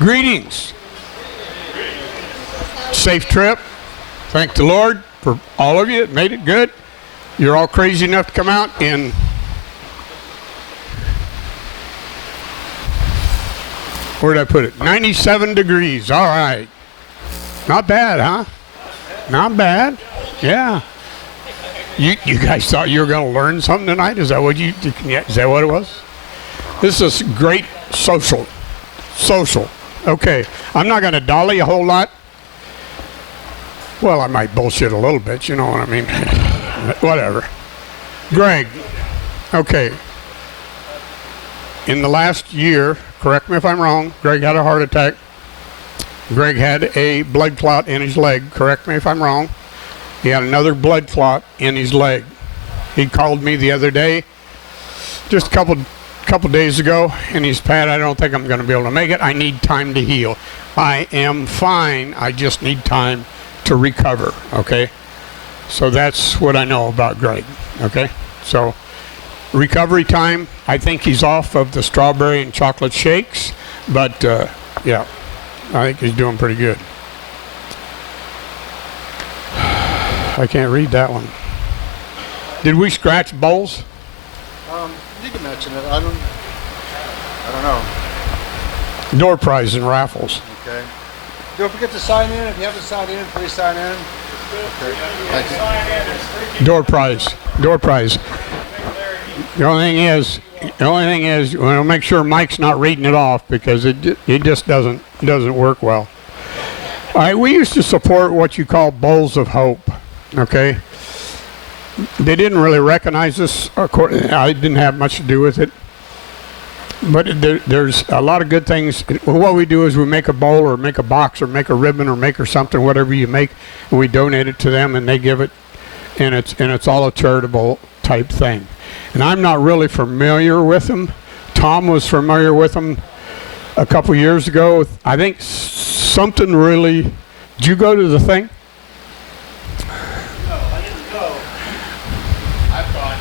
Greetings. Safe trip. Thank the Lord for all of you. It made it good. You're all crazy enough to come out in where did I put it? 97 degrees. All right. Not bad, huh? Not bad. Yeah. You guys thought you were going to learn something tonight? Is that what you? Yeah, is that what it was? This is great social. Okay. I'm not going to dolly a whole lot. Well, I might bullshit a little bit. You know what I mean? Whatever. Greg. Okay. In the last year, correct me if I'm wrong, Greg had a heart attack. Greg had a blood clot in his leg. Correct me if I'm wrong. He had another blood clot in his leg. He called me the other day, just a couple days ago, and he's, Pat, I don't think I'm going to be able to make it. I need time to heal. I am fine. I just need time to recover, okay? So that's what I know about Greg, okay? So recovery time, I think he's off of the strawberry and chocolate shakes, but yeah, I think he's doing pretty good. I can't read that one. Did we scratch bowls? You can mention it. I don't know. Door prize and raffles. Okay. Don't forget to sign in. If you haven't signed in, please sign in. Okay. Thank you. Door prize. The only thing is, we'll make sure Mike's not reading it off because it just doesn't work well. All right, we used to support what you call bowls of hope. Okay. They didn't really recognize this. I didn't have much to do with it. But there's a lot of good things. What we do is we make a bowl or make a box or make a ribbon or make or something, whatever you make, and we donate it to them and they give it, and it's all a charitable type thing. And I'm not really familiar with them. Tom was familiar with them a couple years ago. I think something really. Did you go to the thing? No, I didn't go. I've gone.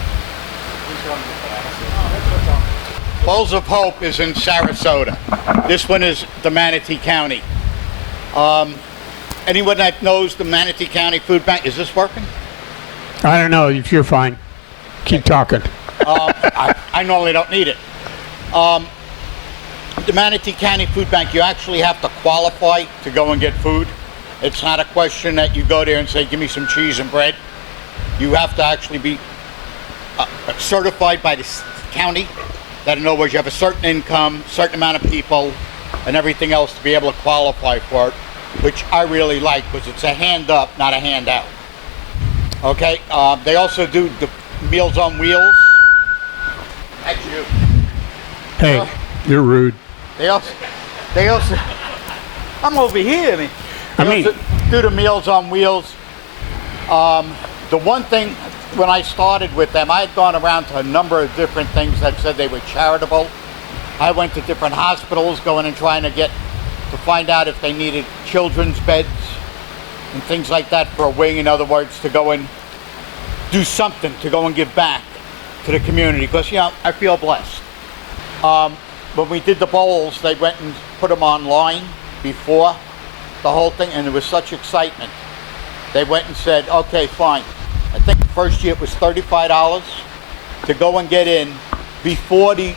Bowls of Hope is in Sarasota. This one is the Manatee County. Anyone that knows the Manatee County Food Bank, is this working? I don't know. If you're fine, keep talking. I normally don't need it. The Manatee County Food Bank, you actually have to qualify to go and get food. It's not a question that you go there and say, give me some cheese and bread. You have to actually be certified by the county. That in other words, you have a certain income, certain amount of people, and everything else to be able to qualify for it, which I really like because it's a hand up, not a handout. Okay, they also do the Meals on Wheels. That's you. Hey, you're rude. They also, I'm over here. They also do the Meals on Wheels. The one thing, when I started with them, I had gone around to a number of different things that said they were charitable. I went to different hospitals going and trying to find out if they needed children's beds and things like that for a wing. In other words, to go and do something, to go and give back to the community. Because, you know, I feel blessed. When we did the bowls, they went and put them online before the whole thing, and there was such excitement. They went and said, okay, fine. I think the first year it was $35 to go and get in before the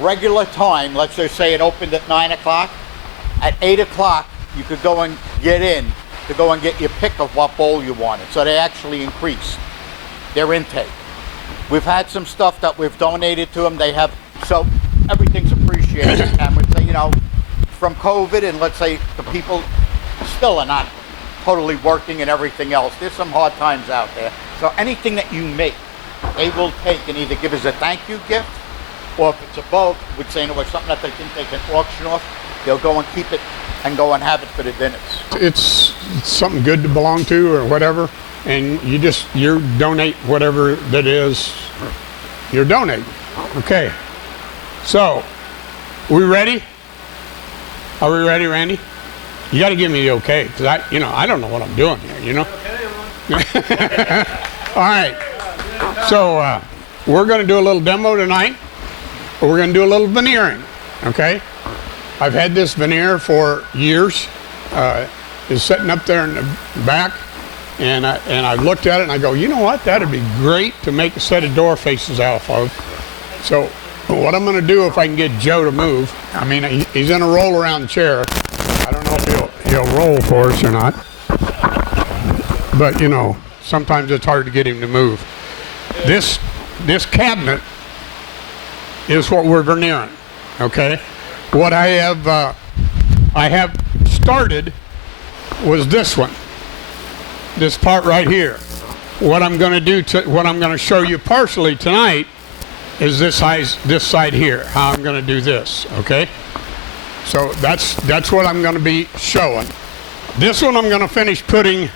regular time. Let's just say it opened at 9 o'clock. At 8 o'clock, you could go and get in to go and get your pick of what bowl you wanted. So they actually increased their intake. We've had some stuff that we've donated to them. So everything's appreciated. And we'd say, you know, from COVID and let's say the people still are not totally working and everything else. There's some hard times out there. So anything that you make, they will take and either give us a thank you gift, or if it's above, would say, no, it's something that they think they can auction off, they'll go and keep it and go and have it for the dinners. It's something good to belong to or whatever, and you donate whatever that is, you're donating. Okay. So, we ready? Are we ready, Randy? You got to give me the okay, because I don't know what I'm doing here, you know? All right. So, we're going to do a little demo tonight. We're going to do a little veneering, okay? I've had this veneer for years. It's sitting up there in the back, and I looked at it and I go, you know what? That'd be great to make a set of door faces out of. So what I'm going to do if I can get Joe to move, I mean, he's in a roll-around chair. I don't know if he'll roll for us or not. But, you know, sometimes it's hard to get him to move. This cabinet is what we're veneering, okay? What I have started was this one, this part right here. What I'm going to do, what I'm going to show you partially tonight is this side here, how I'm going to do this, okay? So that's what I'm going to be showing. This one I'm going to finish putting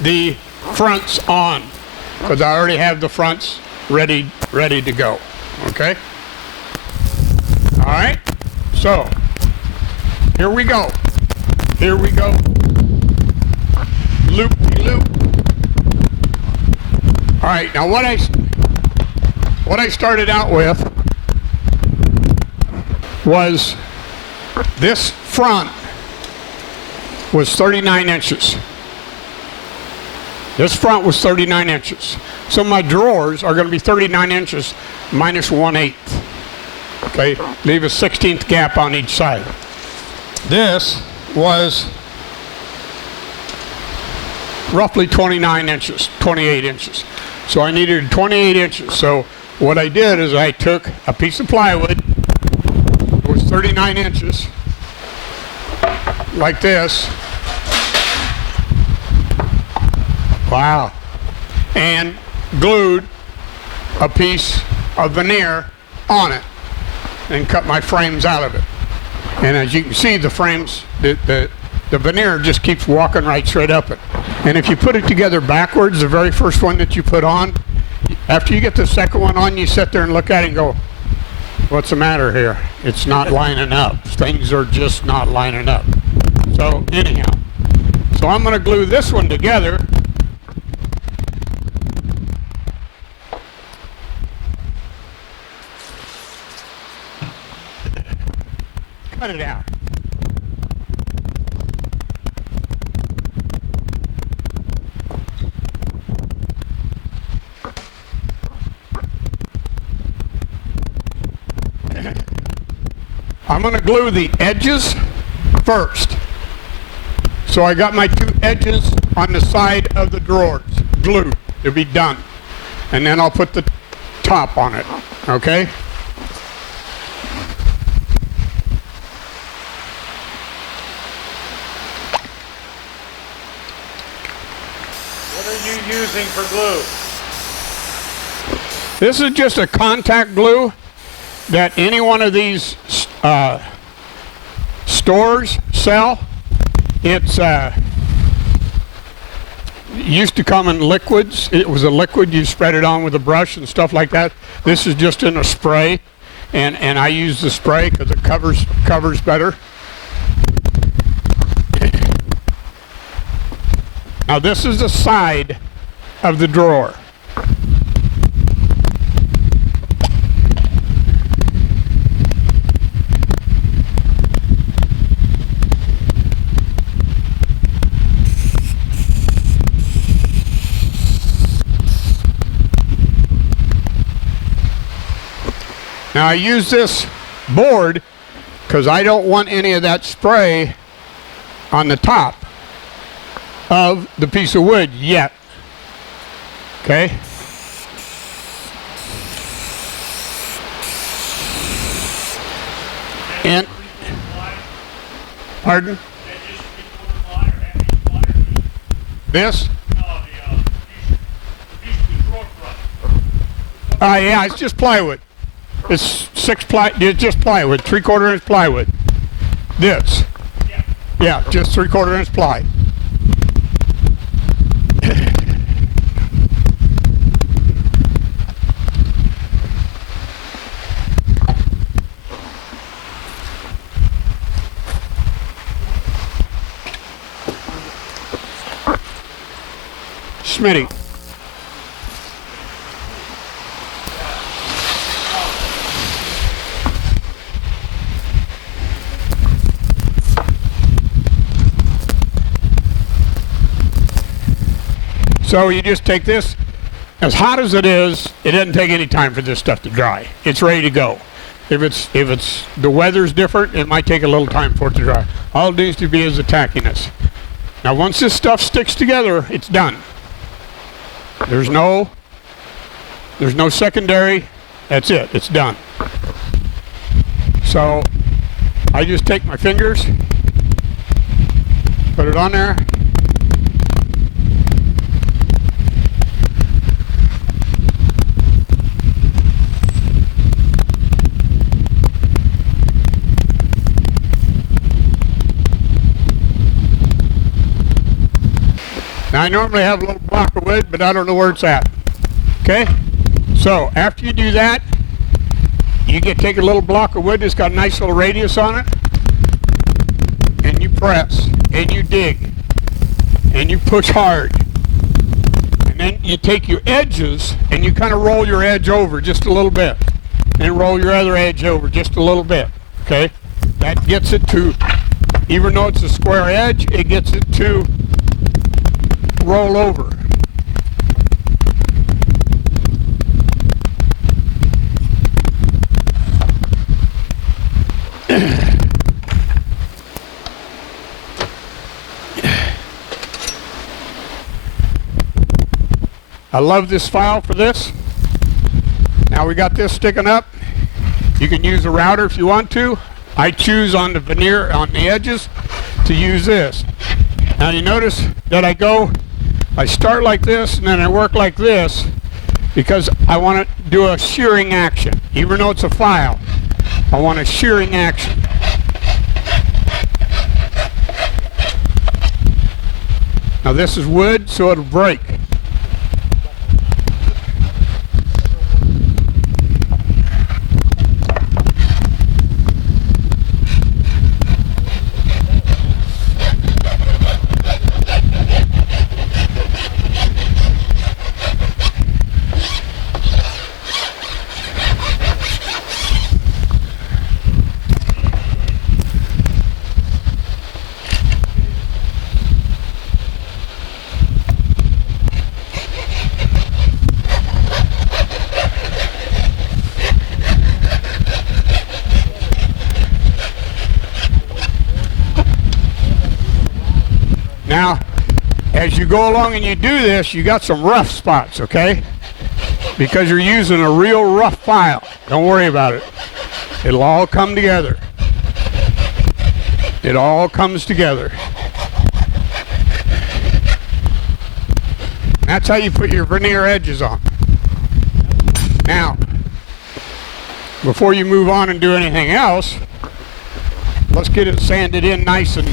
the fronts on, because I already have the fronts ready to go, okay? All right, so here we go. Here we go. Loop-de-loop. All right, now what I started out with was this front was 39 inches. This front was 39 inches. So my drawers are going to be 39 inches minus 1/8. Okay, leave a 1/16 gap on each side. This was roughly 29 inches, 28 inches. So I needed 28 inches. So what I did is I took a piece of plywood, it was 39 inches, like this. Wow. And glued a piece of veneer on it and cut my frames out of it. And as you can see, the frames, the veneer just keeps walking right straight up it. And if you put it together backwards, the very first one that you put on, after you get the second one on, you sit there and look at it and go, what's the matter here? It's not lining up. Things are just not lining up. So anyhow, so I'm going to glue this one together. Cut it out. I'm going to glue the edges first. So I got my two edges on the side of the drawers glued to be done. And then I'll put the top on it, okay? What are you using for glue? This is just a contact glue that any one of these stores sell. It's used to come in liquids. It was a liquid, you spread it on with a brush and stuff like that. This is just in a spray, and I use the spray because it covers better. Now this is the side of the drawer. Now I use this board because I don't want any of that spray on the top of the piece of wood yet. Okay? And, pardon? This? Yeah, it's just plywood. It's it's just plywood, 3/4 inch plywood. This. Yeah, just 3/4 inch ply. Smitty. So you just take this, as hot as it is, it doesn't take any time for this stuff to dry. It's ready to go. If it's the weather's different, it might take a little time for it to dry. All it needs to be is the tackiness. Now once this stuff sticks together, it's done. There's no secondary. That's it. It's done. So I just take my fingers, put it on there. Now I normally have a little block of wood, but I don't know where it's at. Okay? So after you do that, you take a little block of wood that's got a nice little radius on it, and you press, and you dig, and you push hard. And then you take your edges, and you kind of roll your edge over just a little bit. And roll your other edge over just a little bit. Okay? That gets it to, even though it's a square edge, it gets it to roll over. I love this file for this. Now we got this sticking up. You can use a router if you want to. I choose on the veneer on the edges to use this. Now you notice that I start like this and then I work like this because I want to do a shearing action. Even though it's a file, I want a shearing action. Now this is wood, so it'll break. Now, as you go along and you do this, you got some rough spots, okay? Because you're using a real rough file. Don't worry about it. It'll all come together. It all comes together. That's how you put your veneer edges on. Now, before you move on and do anything else, let's get it sanded in nice and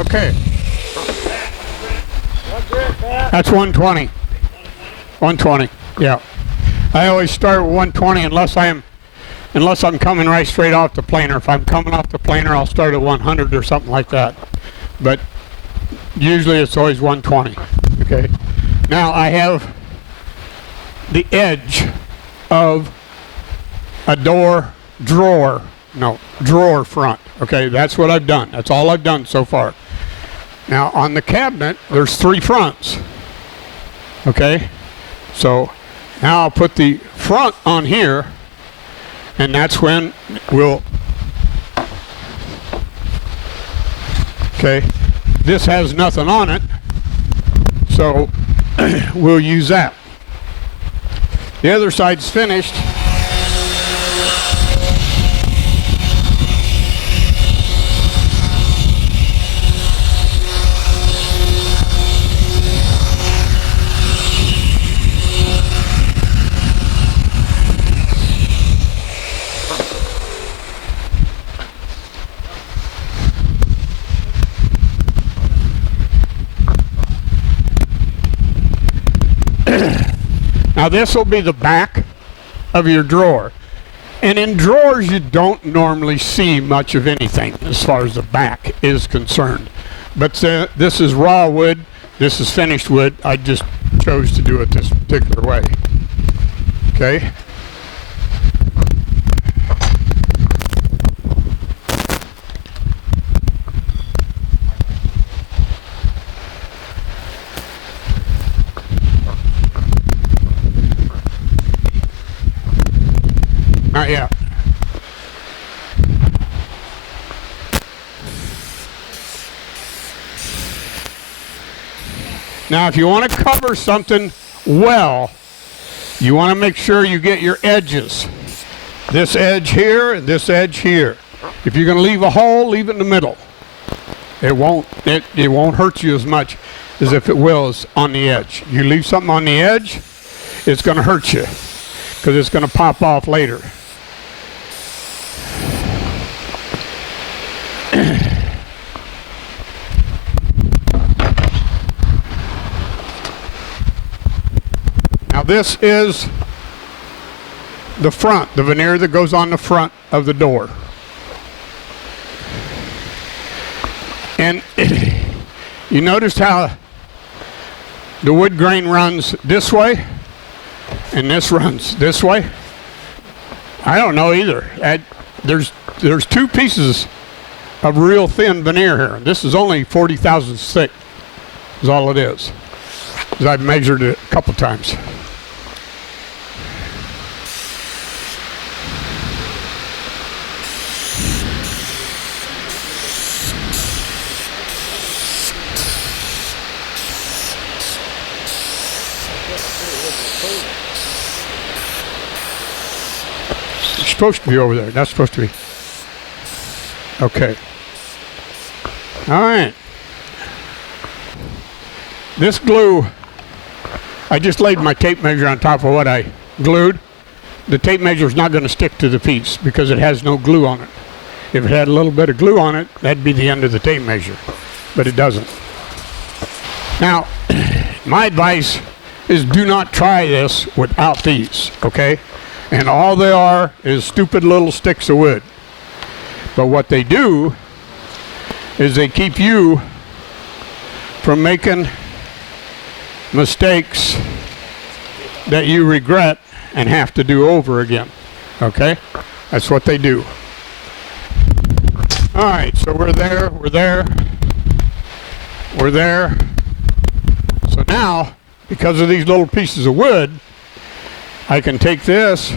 okay. That's 120. 120. Yeah. I always start with 120 unless I'm coming right straight off the planer. If I'm coming off the planer, I'll start at 100 or something like that. But usually it's always 120. Okay. Now I have the edge of a drawer front. Okay, that's what I've done. That's all I've done so far. Now on the cabinet, there's 3 fronts. Okay, so now I'll put the front on here, and that's when okay, this has nothing on it, so we'll use that. The other side's finished. Now this will be the back of your drawer. And in drawers you don't normally see much of anything as far as the back is concerned. But this is raw wood, this is finished wood. I just chose to do it this particular way. Okay? Not yet. Now, if you want to cover something well, you want to make sure you get your edges. This edge here and this edge here. If you're going to leave a hole, leave it in the middle. It won't hurt you as much as if it will on the edge. You leave something on the edge, it's going to hurt you because it's going to pop off later. Now this is the front, the veneer that goes on the front of the door. And you noticed how the wood grain runs this way and this runs this way? I don't know either. There's two pieces of real thin veneer here. This is only 40 thousandths thick is all it is. Because I've measured it a couple times. It's supposed to be over there. That's supposed to be. Okay. All right. This glue, I just laid my tape measure on top of what I glued. The tape measure is not going to stick to the piece because it has no glue on it. If it had a little bit of glue on it, that'd be the end of the tape measure, but it doesn't. Now, my advice is do not try this without these, okay? And all they are is stupid little sticks of wood. But what they do is they keep you from making mistakes that you regret and have to do over again. Okay? That's what they do. All right, so we're there. So now, because of these little pieces of wood, I can take this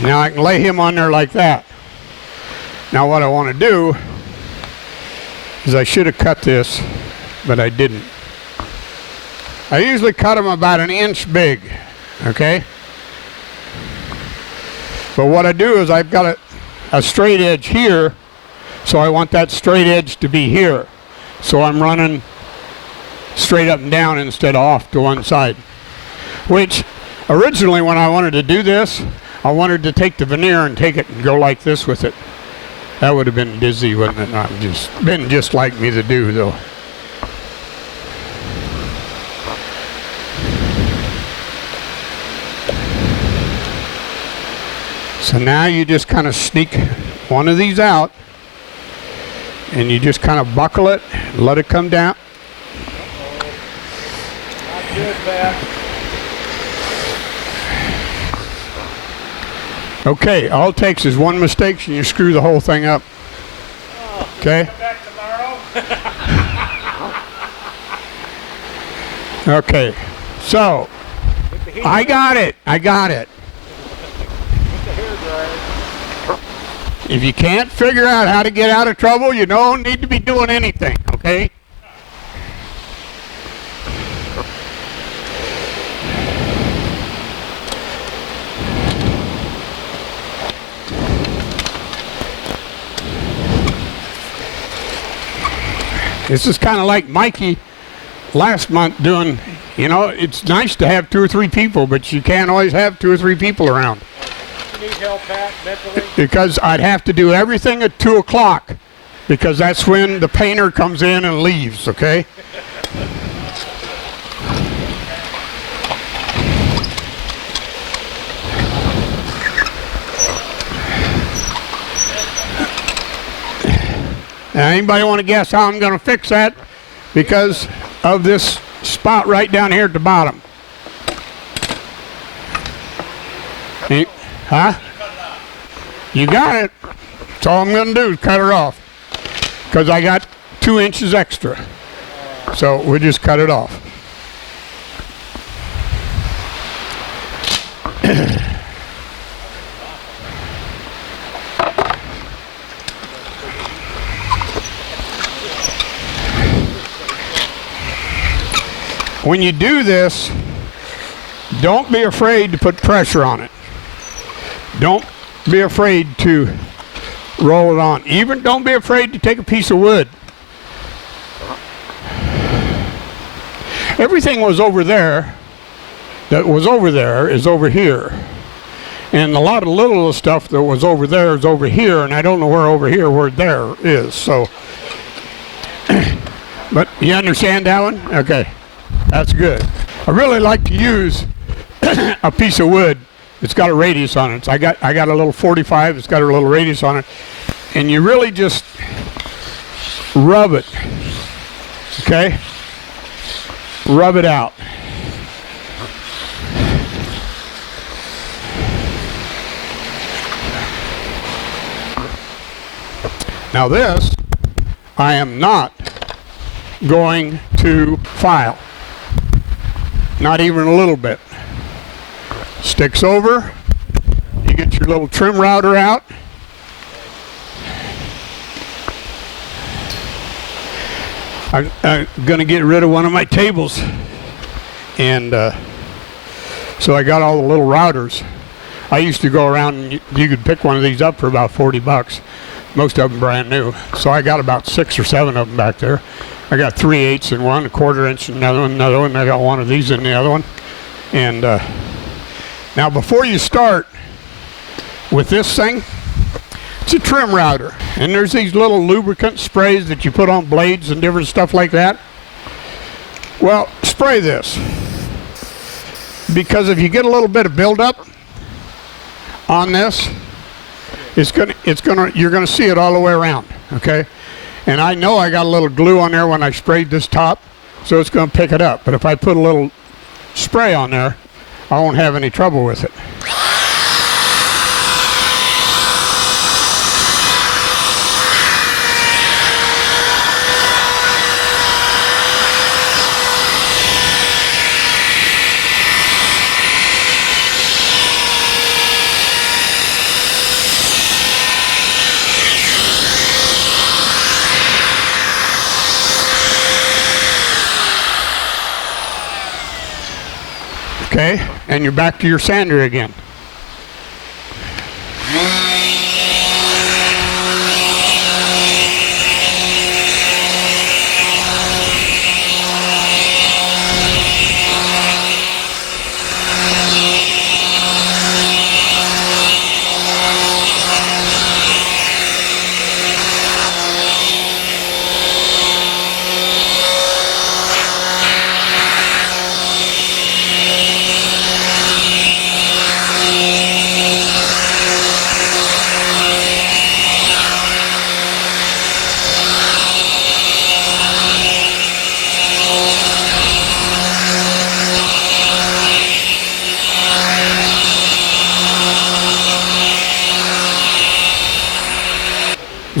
now I can lay him on there like that. Now what I want to do is I should have cut this, but I didn't. I usually cut them about an inch big, okay? But what I do is I've got a straight edge here, so I want that straight edge to be here. So I'm running straight up and down instead of off to one side. Which, originally when I wanted to do this, I wanted to take the veneer and take it and go like this with it. That would have been dizzy, wouldn't it? Not been just like me to do, though. So now you just kind of sneak one of these out and you just kind of buckle it and let it come down. Not good, Pat. Okay, all it takes is one mistake and you screw the whole thing up. Okay? Come back tomorrow. Okay, so I got it. If you can't figure out how to get out of trouble, you don't need to be doing anything, okay? This is kind of like Mikey last month doing, you know, it's nice to have 2 or 3 people, but you can't always have 2 or 3 people around. you need help, Pat, mentally? Because I'd have to do everything at 2 o'clock, because that's when the painter comes in and leaves, okay? Now, anybody want to guess how I'm going to fix that? Because of this spot right down here at the bottom. Huh? You got it. That's all I'm going to do is cut it off. Because I got 2 inches extra. So we'll just cut it off. When you do this, don't be afraid to put pressure on it. Don't be afraid to roll it on. Even don't be afraid to take a piece of wood. Everything was over there that was over there is over here. And a lot of little stuff that was over there is over here, and I don't know where over here, where there is. So, but you understand that one? Okay. That's good. I really like to use a piece of wood that's got a radius on it. So I got a little 45 that's got a little radius on it. And you really just rub it. Okay? Rub it out. Now this, I am not going to file. Not even a little bit. Sticks over. You get your little trim router out. I'm going to get rid of one of my tables. And so I got all the little routers. I used to go around and you could pick one of these up for about 40 bucks. Most of them brand new. So I got about 6 or 7 of them back there. I got 3/8 in one, a 1/4 inch in another one. I got one of these in the other one. And now before you start with this thing, it's a trim router. And there's these little lubricant sprays that you put on blades and different stuff like that. Well, spray this. Because if you get a little bit of buildup on this, you're gonna see it all the way around, okay? And I know I got a little glue on there when I sprayed this top, so it's going to pick it up. But if I put a little spray on there, I won't have any trouble with it. Okay, and you're back to your sander again.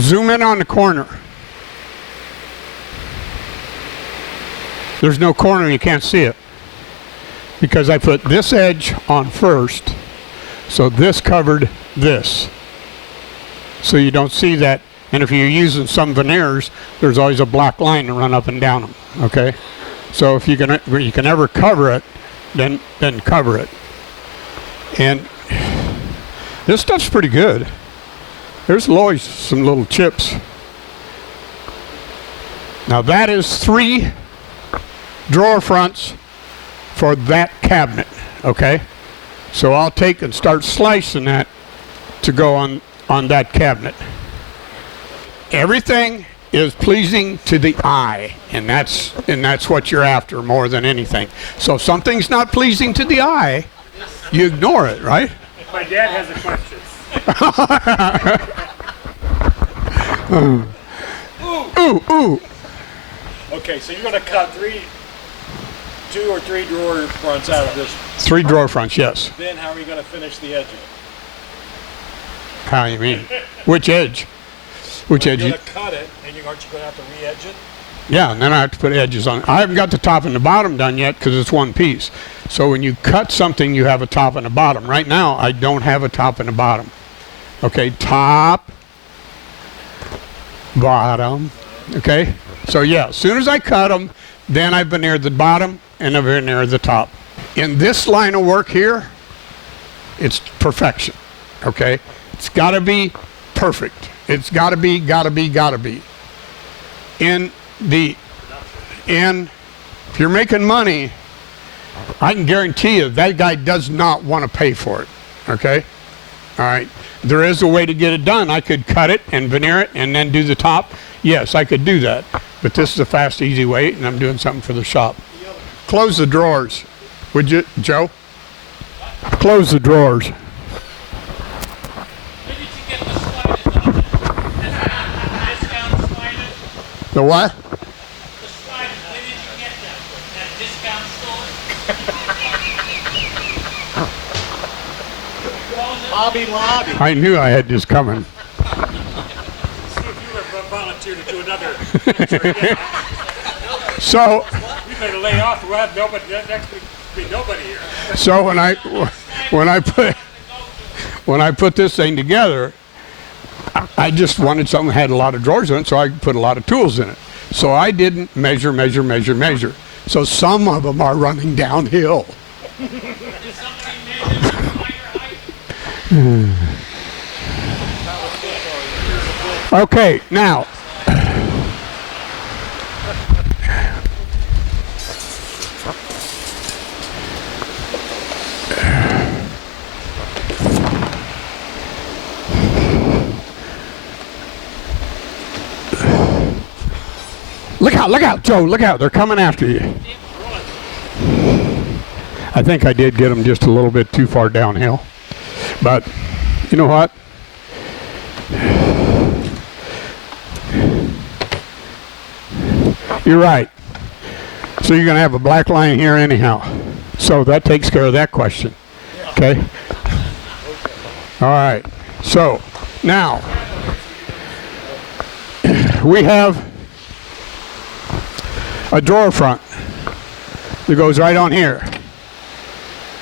Zoom in on the corner. There's no corner, you can't see it. Because I put this edge on first, so this covered this. So you don't see that. And if you're using some veneers, there's always a black line to run up and down them, okay? So if you can ever cover it, then cover it. And this stuff's pretty good. There's always some little chips. Now that is 3 drawer fronts for that cabinet, okay? So I'll take and start slicing that to go on that cabinet. Everything is pleasing to the eye, and that's what you're after more than anything. So if something's not pleasing to the eye, you ignore it, right? My dad has a question. Ooh. Okay, so you're going to cut 2 or 3 drawer fronts out of this. 3 drawer fronts, yes. Then how are you going to finish the edging? How you mean? Which edge? Which edge? You're going to cut it, and aren't you going to have to re-edge it? Yeah, and then I have to put edges on it. I haven't got the top and the bottom done yet because it's one piece. So when you cut something, you have a top and a bottom. Right now, I don't have a top and a bottom. Okay, top, bottom. Okay, so yeah, as soon as I cut them, then I veneer the bottom and I veneer the top. In this line of work here, it's perfection. Okay, it's got to be perfect. It's got to be. If you're making money, I can guarantee you that guy does not want to pay for it. Okay? All right. There is a way to get it done. I could cut it and veneer it and then do the top. Yes, I could do that. But this is a fast, easy way, and I'm doing something for the shop. Close the drawers. Would you, Joe? Close the drawers. Where did you get the sliders on that? Discount sliders? The what? The sliders, where did you get them? That discount store? Hobby Lobby. I knew I had this coming. See if you ever volunteer to do another venture again. So, You better lay off. We'll have nobody. Next week will be nobody here. so when I put this thing together, I just wanted something that had a lot of drawers in it, so I could put a lot of tools in it. So I didn't measure. So some of them are running downhill. Did somebody measure the fire height? Okay, now. Look out, Joe, look out. They're coming after you. I think I did get them just a little bit too far downhill. But, you know what? You're right. So you're going to have a black line here anyhow. So that takes care of that question. Okay? All right. So, now, we have a drawer front that goes right on here.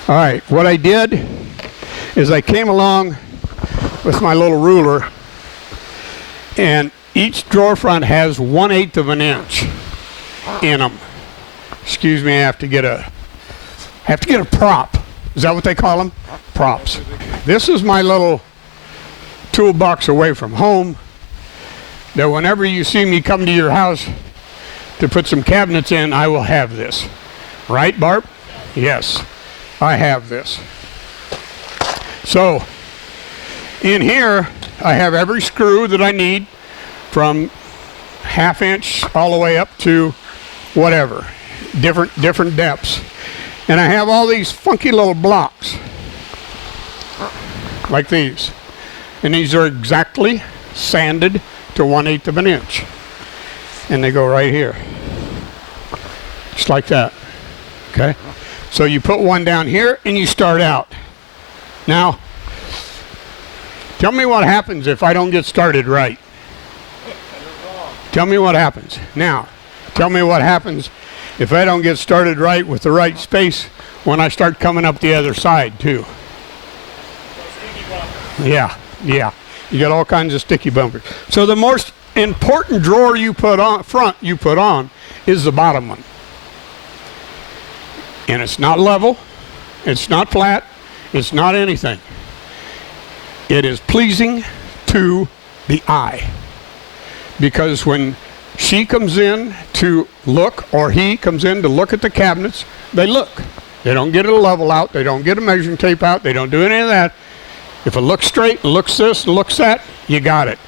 All right, what I did is I came along with my little ruler, and each drawer front has 1/8 of an inch in them. Excuse me, I have to get a prop. Is that what they call them? Props. This is my little toolbox away from home that whenever you see me come to your house to put some cabinets in, I will have this. Right, Barb? Yes, I have this. So, in here, I have every screw that I need from 1/2 inch all the way up to whatever, different depths. And I have all these funky little blocks, like these. And these are exactly sanded to 1/8 of an inch. And they go right here, just like that. Okay, so you put one down here and you start out. Now, tell me what happens if I don't get started right. Tell me what happens. Now, tell me what happens if I don't get started right with the right space when I start coming up the other side too. Yeah. You got all kinds of sticky bumpers. So the most important drawer you put on is the bottom one. And it's not level, it's not flat, it's not anything. It is pleasing to the eye. Because when she comes in to look, or he comes in to look at the cabinets, they look. They don't get a level out, they don't get a measuring tape out, they don't do any of that. If it looks straight, and looks this, and looks that, you got it.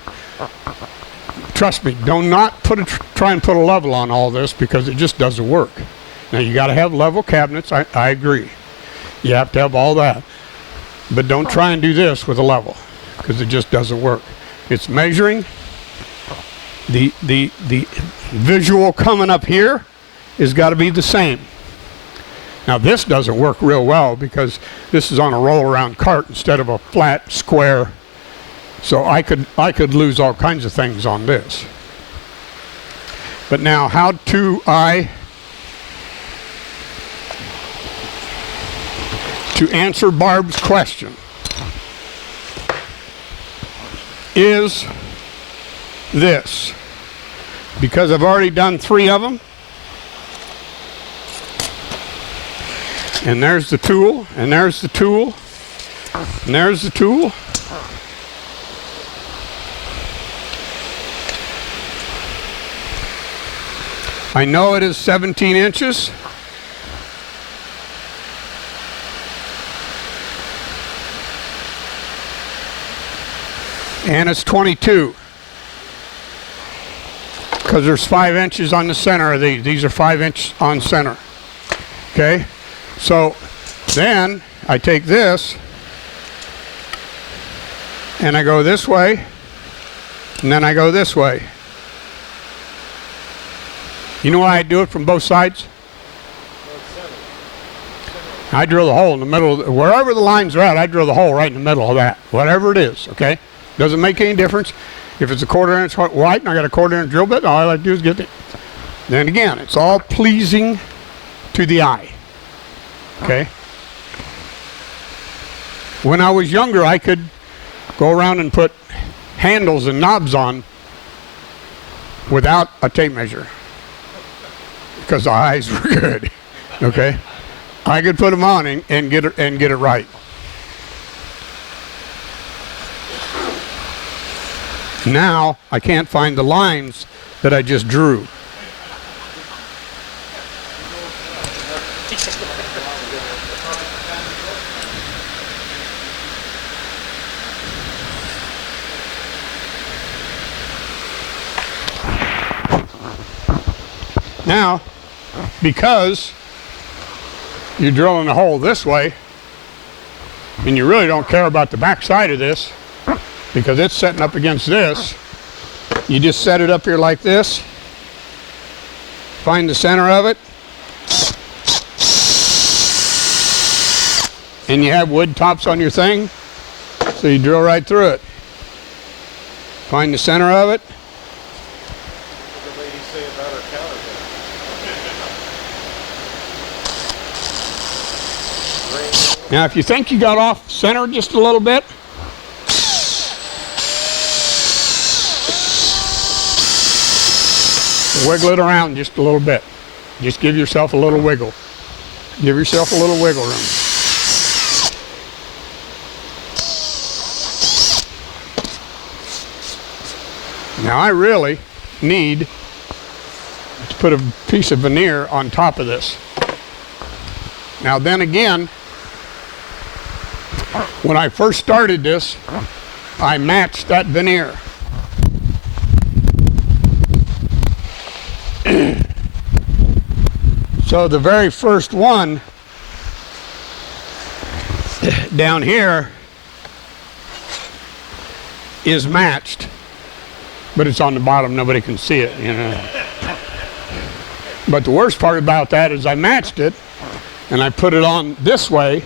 Trust me, do not try and put a level on all this because it just doesn't work. Now you got to have level cabinets, I agree. You have to have all that. But don't try and do this with a level because it just doesn't work. It's measuring. The visual coming up here has got to be the same. Now this doesn't work real well because this is on a roll around cart instead of a flat square. So I could lose all kinds of things on this. But now how to answer Barb's question is this. Because I've already done 3 of them. And there's the tool, and there's the tool, and there's the tool. I know it is 17 inches. And it's 22. Because there's 5 inches on the center of these. These are 5 inches on center. Okay? So then I take this and I go this way and then I go this way. You know why I do it from both sides? I drill the hole in the middle, wherever the lines are at, I drill the hole right in the middle of that, whatever it is, okay? Doesn't make any difference. If it's a 1/4 inch white and I got a 1/4 inch drill bit, all I like to do is get it. Then again, it's all pleasing to the eye, okay? When I was younger, I could go around and put handles and knobs on without a tape measure because the eyes were good, okay? I could put them on and get it right. Now I can't find the lines that I just drew. Now, because you're drilling a hole this way, and you really don't care about the back side of this, because it's setting up against this, you just set it up here like this, find the center of it, and you have wood tops on your thing, so you drill right through it. Find the center of it. Now if you think you got off center just a little bit, wiggle it around just a little bit. Just give yourself a little wiggle. Give yourself a little wiggle room. Now I really need to put a piece of veneer on top of this. Now then again, when I first started this, I matched that veneer. So the very first one down here is matched, but it's on the bottom, nobody can see it, you know. But the worst part about that is I matched it and I put it on this way,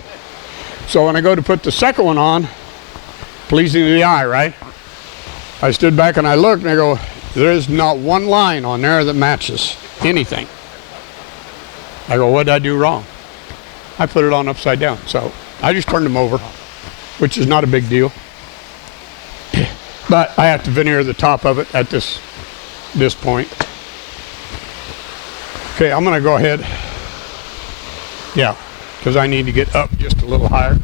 so when I go to put the second one on, pleasing to the eye, right? I stood back and I looked and I go, there's not one line on there that matches anything. I go, what did I do wrong? I put it on upside down. So I just turned them over, which is not a big deal. But I have to veneer the top of it at this point. Okay, I'm going to go ahead. Yeah, because I need to get up just a little higher.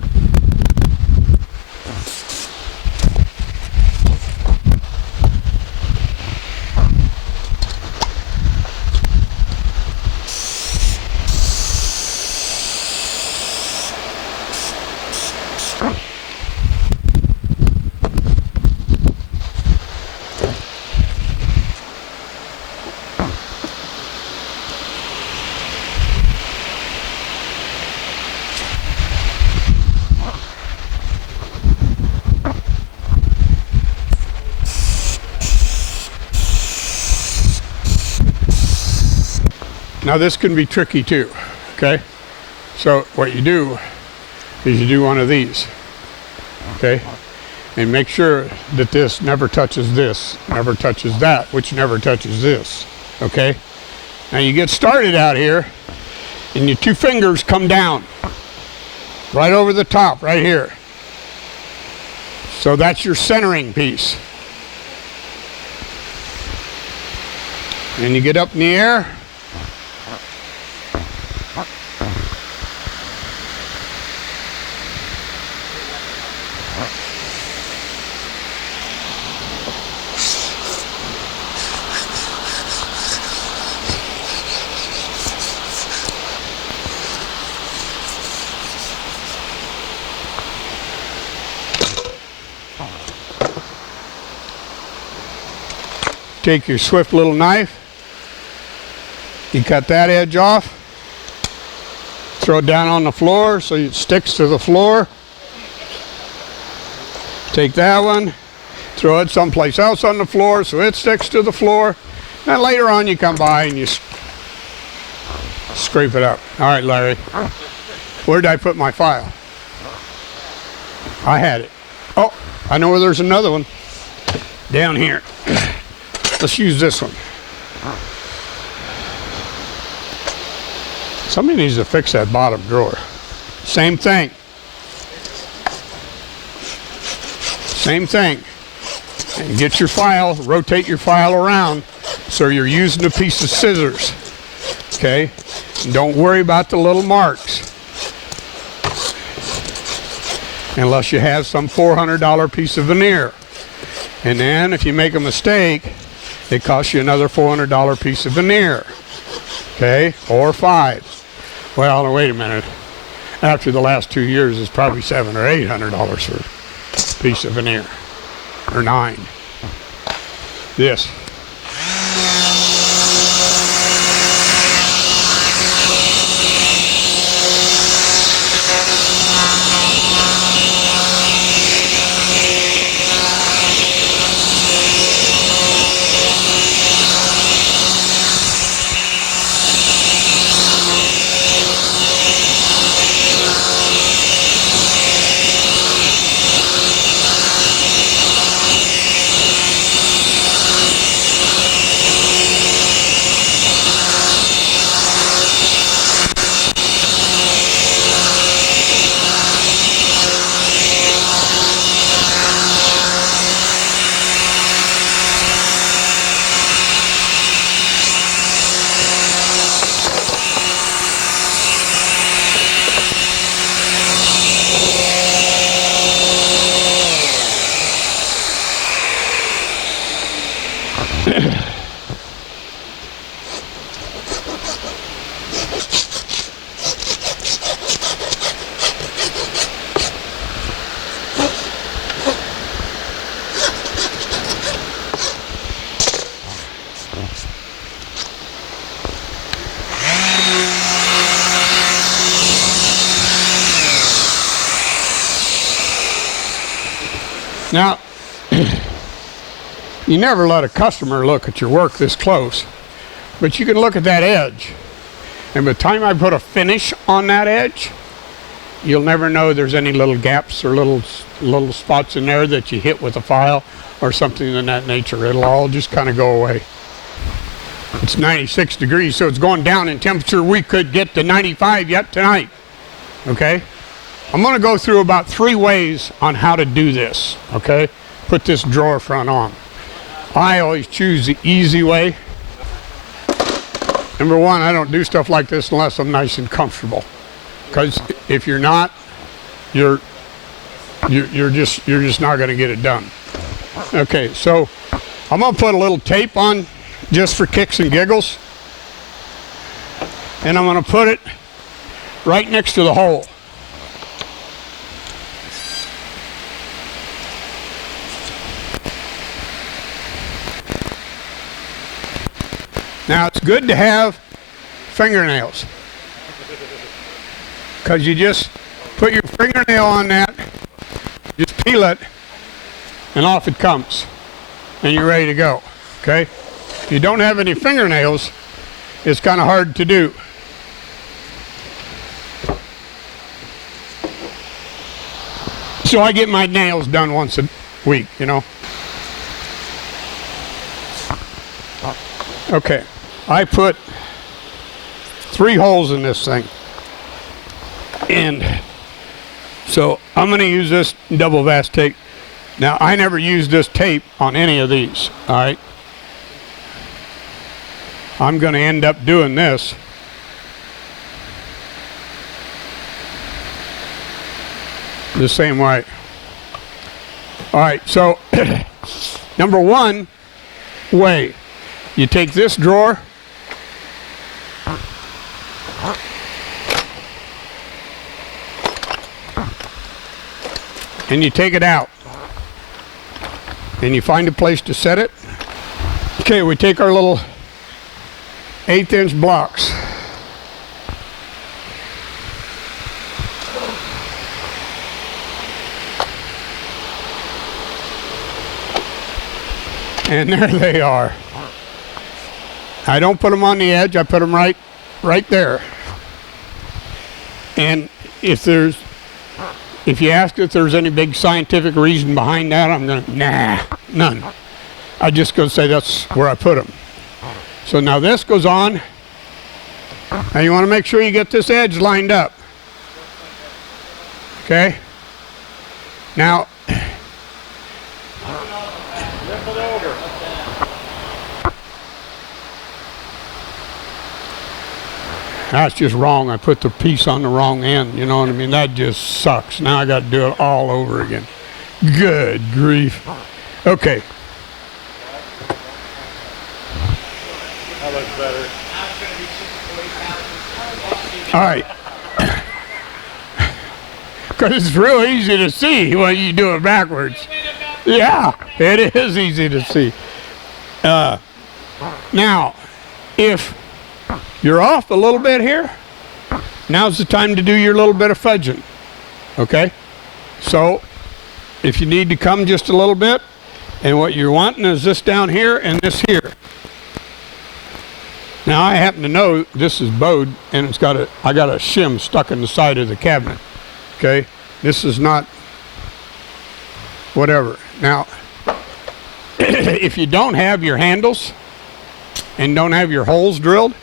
Now this can be tricky too, okay? So what you do is you do one of these, okay? And make sure that this never touches this, never touches that, which never touches this, okay? Now you get started out here, and your 2 fingers come down, right over the top, right here. So that's your centering piece. And you get up in the air. Take your swift little knife, you cut that edge off, throw it down on the floor so it sticks to the floor. Take that one, throw it someplace else on the floor so it sticks to the floor. And later on you come by and you scrape it up. All right, Larry, where did I put my file? I had it. Oh, I know where there's another one. Down here. Let's use this one. Somebody needs to fix that bottom drawer. Same thing. Same thing. And get your file, rotate your file around so you're using a piece of scissors. Okay? And don't worry about the little marks. Unless you have some $400 piece of veneer. And then if you make a mistake, it costs you another $400 piece of veneer, okay, or 5. Well, now wait a minute. After the last 2 years, it's probably $700 or $800 for a piece of veneer, or 9. This. Now, you never let a customer look at your work this close, but you can look at that edge. And by the time I put a finish on that edge, you'll never know there's any little gaps or little spots in there that you hit with a file or something in that nature. It'll all just kind of go away. It's 96 degrees, so it's going down in temperature. We could get to 95 yet tonight, okay? I'm going to go through about 3 ways on how to do this, okay? Put this drawer front on. I always choose the easy way. Number 1, I don't do stuff like this unless I'm nice and comfortable. Because if you're not, you're just not going to get it done. Okay, so I'm going to put a little tape on just for kicks and giggles. And I'm going to put it right next to the hole. Now it's good to have fingernails, because you just put your fingernail on that, just peel it, and off it comes, and you're ready to go, okay? If you don't have any fingernails, it's kind of hard to do. So I get my nails done once a week, you know. Okay, I put 3 holes in this thing. And so I'm going to use this double vast tape. Now, I never used this tape on any of these, all right? I'm going to end up doing this. The same way. All right, so number one way, you take this drawer, and you take it out, and you find a place to set it. Okay, we take our little 1/8" blocks. And there they are. I don't put them on the edge, I put them right there. And if you ask if there's any big scientific reason behind that, I'm going to, nah, none. I just go say that's where I put them. So now this goes on. Now you want to make sure you get this edge lined up. Okay? Now, that's just wrong. I put the piece on the wrong end. You know what I mean? That just sucks. Now I got to do it all over again. Good grief. Okay. That looks better. All right. Because it's real easy to see when you do it backwards. Yeah, it is easy to see. Now, if you're off a little bit here, now's the time to do your little bit of fudging. Okay? So, if you need to come just a little bit, and what you're wanting is this down here and this here. Now, I happen to know this is bowed, and I got a shim stuck in the side of the cabinet. Okay? This is not whatever. Now, if you don't have your handles and don't have your holes drilled,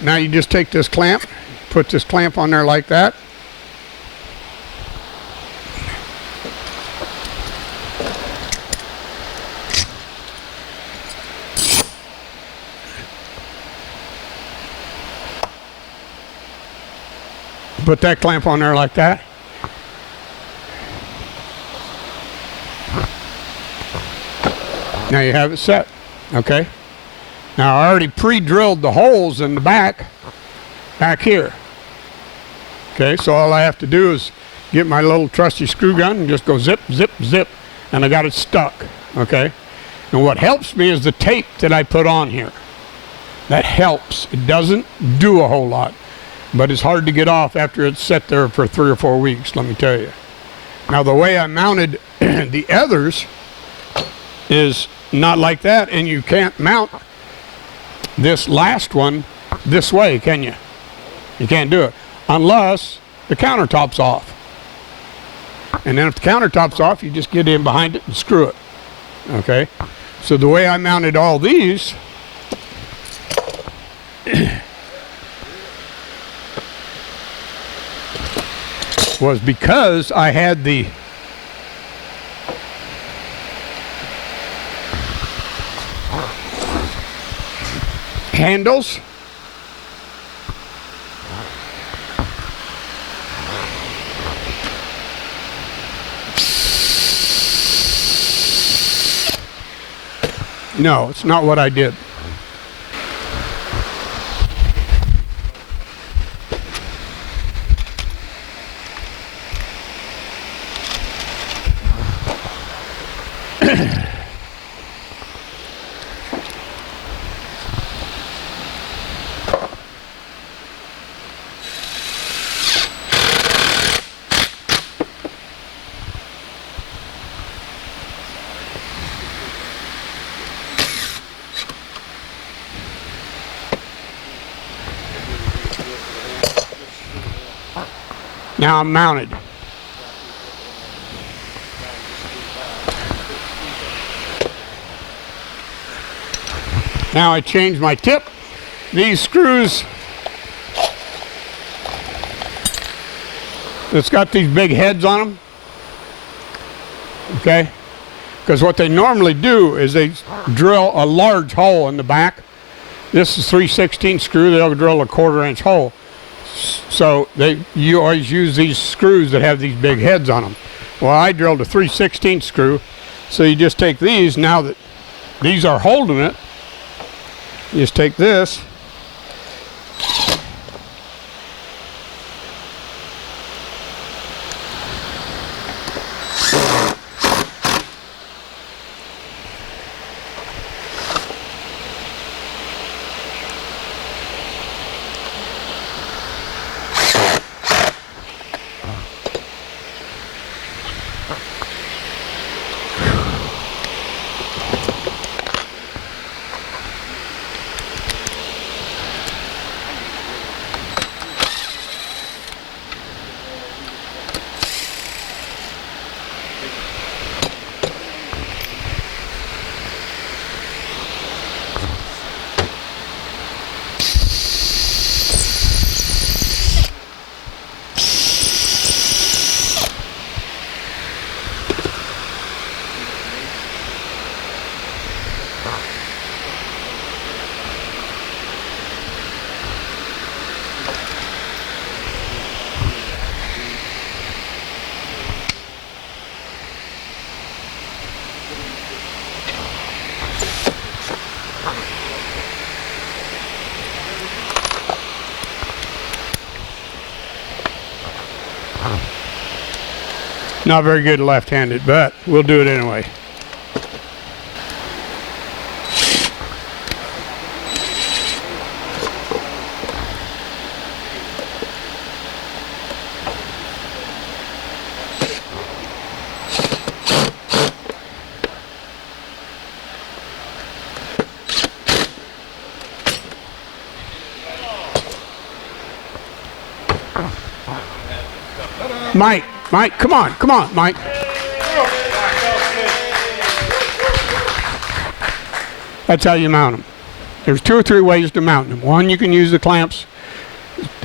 now you just take this clamp, put this clamp on there like that. Put that clamp on there like that. Now you have it set, okay? Now I already pre-drilled the holes in the back here. Okay, so all I have to do is get my little trusty screw gun and just go zip, zip, zip, and I got it stuck, okay? And what helps me is the tape that I put on here. That helps. It doesn't do a whole lot, but it's hard to get off after it's set there for 3 or 4 weeks, let me tell you. Now the way I mounted the others is not like that, and you can't mount this last one this way, can you? You can't do it unless the countertop's off. And then if the countertop's off, you just get in behind it and screw it. Okay? So the way I mounted all these was because I had the handles no, it's not what I did. Now I'm mounted. Now I change my tip. These screws, it's got these big heads on them. Okay? Because what they normally do is they drill a large hole in the back. This is 3/16 screw. They'll drill a 1/4 inch hole. So you always use these screws that have these big heads on them. Well, I drilled a 3/16 screw. So you just take these, now that these are holding it, you just take this. Not very good left-handed, but we'll do it anyway. Mike, come on, Mike. That's how you mount them. There's 2 or 3 ways to mount them. One, you can use the clamps,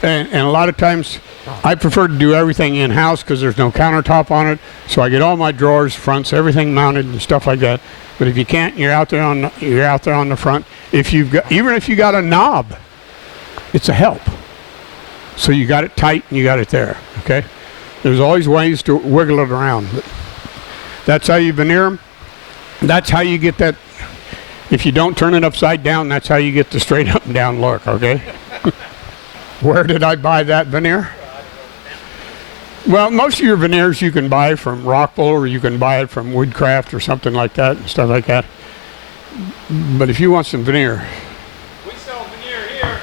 and a lot of times I prefer to do everything in-house because there's no countertop on it, so I get all my drawers, fronts, everything mounted and stuff like that. But if you can't, you're out there on the front. Even if you got a knob, it's a help. So you got it tight and you got it there, okay? There's always ways to wiggle it around. But that's how you veneer them. That's how you get that. If you don't turn it upside down, that's how you get the straight up and down look, okay? Where did I buy that veneer? Well, most of your veneers you can buy from Rockville, or you can buy it from Woodcraft or something like that and stuff like that. But if you want some veneer. We sell veneer here.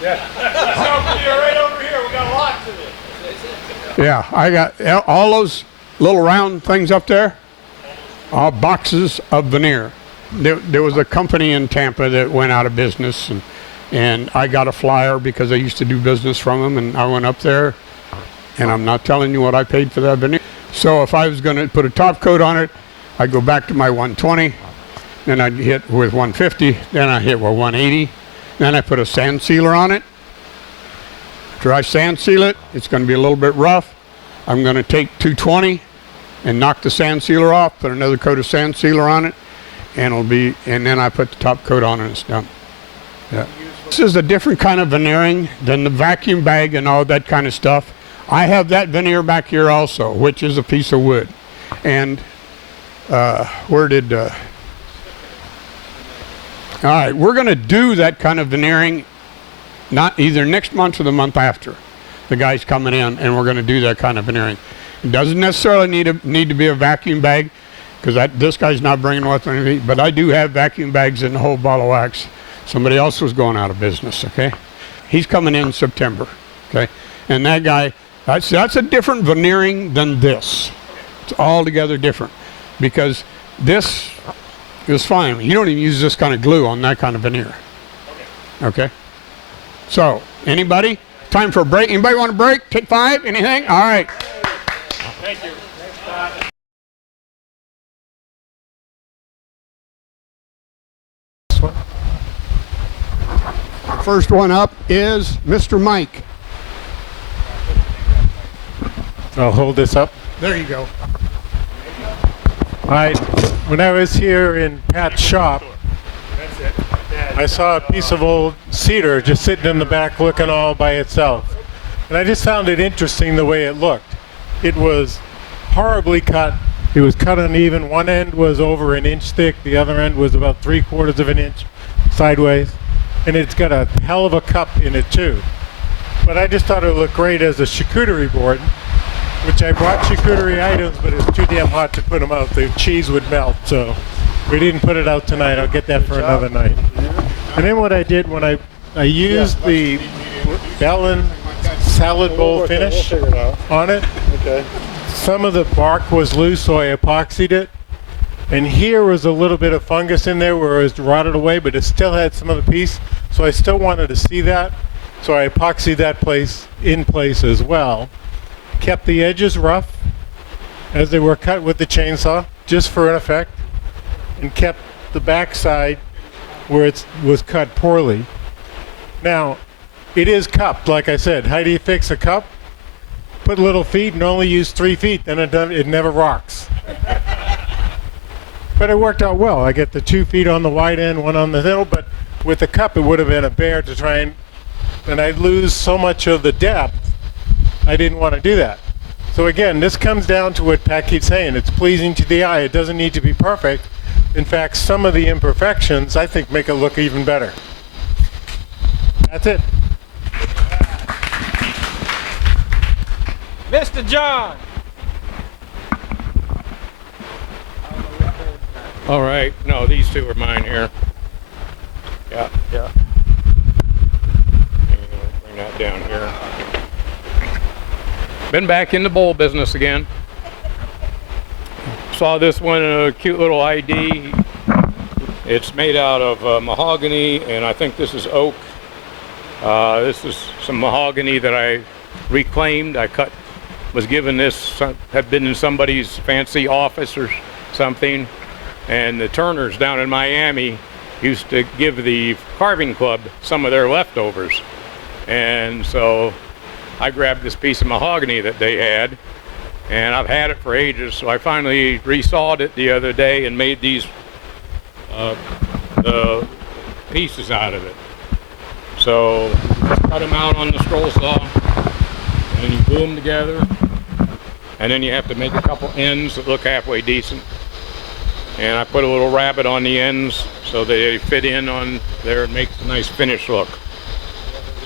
Yeah. We sell veneer right over here. We got lots of it. Yeah, I got all those little round things up there, all boxes of veneer. There was a company in Tampa that went out of business, and I got a flyer because I used to do business from them, and I went up there, and I'm not telling you what I paid for that veneer. So if I was going to put a top coat on it, I'd go back to my 120, then I'd hit with 150, then I hit with 180, then I put a sand sealer on it. After I sand seal it, it's going to be a little bit rough. I'm going to take 220 and knock the sand sealer off, put another coat of sand sealer on it, and then I put the top coat on and it's done. Yeah. This is a different kind of veneering than the vacuum bag and all that kind of stuff. I have that veneer back here also, which is a piece of wood. And all right, we're going to do that kind of veneering not either next month or the month after. The guy's coming in, and we're going to do that kind of veneering. It doesn't necessarily need to be a vacuum bag, because this guy's not bringing with anything. But I do have vacuum bags in the whole ball of wax. Somebody else was going out of business. Okay, he's coming in September. Okay, and that guy, that's a different veneering than this. It's altogether different, because this is fine. You don't even use this kind of glue on that kind of veneer. Okay. So, anybody? time for a break. Anybody want a break? Take 5? Anything? All right. Thank you. First one up is Mr. Mike. I'll hold this up. There you go. When I was here in Pat's shop, I saw a piece of old cedar just sitting in the back looking all by itself. And I just found it interesting the way it looked. It was horribly cut. It was cut uneven. One end was over an inch thick. The other end was about 3/4 of an inch sideways. And it's got a hell of a cup in it too. But I just thought it looked great as a charcuterie board, which I bought charcuterie items, but it was too damn hot to put them out. The cheese would melt, so we didn't put it out tonight. I'll get that for another night. And then what I did when I used the Bellin salad bowl finish on it. Okay. Some of the bark was loose, so I epoxied it. And here was a little bit of fungus in there where it was rotted away, but it still had some of the piece. So I still wanted to see that. So I epoxied that place in place as well. Kept the edges rough as they were cut with the chainsaw, just for an effect. And kept the back side where it was cut poorly. Now, it is cupped, like I said. How do you fix a cup? Put little feet and only use 3 feet, then it never rocks. But it worked out well. I get the 2 feet on the wide end, 1 on the middle, but with the cup it would have been a bear to try and I'd lose so much of the depth, I didn't want to do that. So again, this comes down to what Pat keeps saying. It's pleasing to the eye. It doesn't need to be perfect. In fact, some of the imperfections, I think, make it look even better. That's it. Mr. John. All right. No, these two are mine here. Yeah. Bring that down here. Been back in the bowl business again. Saw this one, a cute little ID. It's made out of mahogany, and I think this is oak. This is some mahogany that I reclaimed. Was given this, had been in somebody's fancy office or something. And the Turners down in Miami used to give the carving club some of their leftovers. And so I grabbed this piece of mahogany that they had, and I've had it for ages, so I finally resawed it the other day and made these the pieces out of it. So just cut them out on the scroll saw, and then you glue them together, and then you have to make a couple ends that look halfway decent. And I put a little rabbit on the ends so they fit in on there and makes a nice finish look.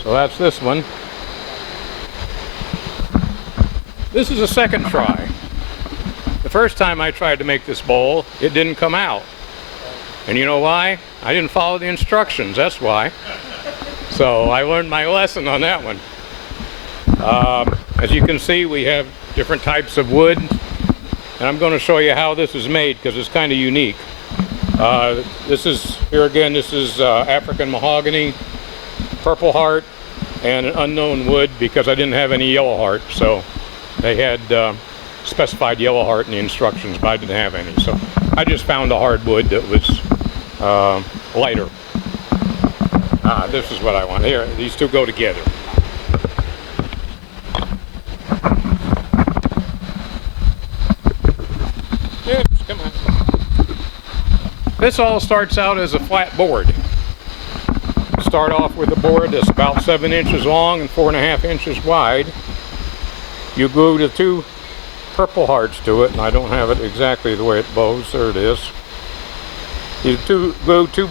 So that's this one. This is a second try. The first time I tried to make this bowl, it didn't come out. And you know why? I didn't follow the instructions, that's why. So I learned my lesson on that one. As you can see, we have different types of wood. And I'm going to show you how this is made because it's kind of unique. This is African mahogany, purple heart, and an unknown wood because I didn't have any yellow heart. So they had specified yellow heart in the instructions, but I didn't have any. So I just found a hardwood that was lighter. This is what I want. Here, these two go together. Yes, come on. This all starts out as a flat board. Start off with a board that's about 7 inches long and 4.5 inches wide. You glue the 2 purple hearts to it, and I don't have it exactly the way it bows. There it is. You glue 2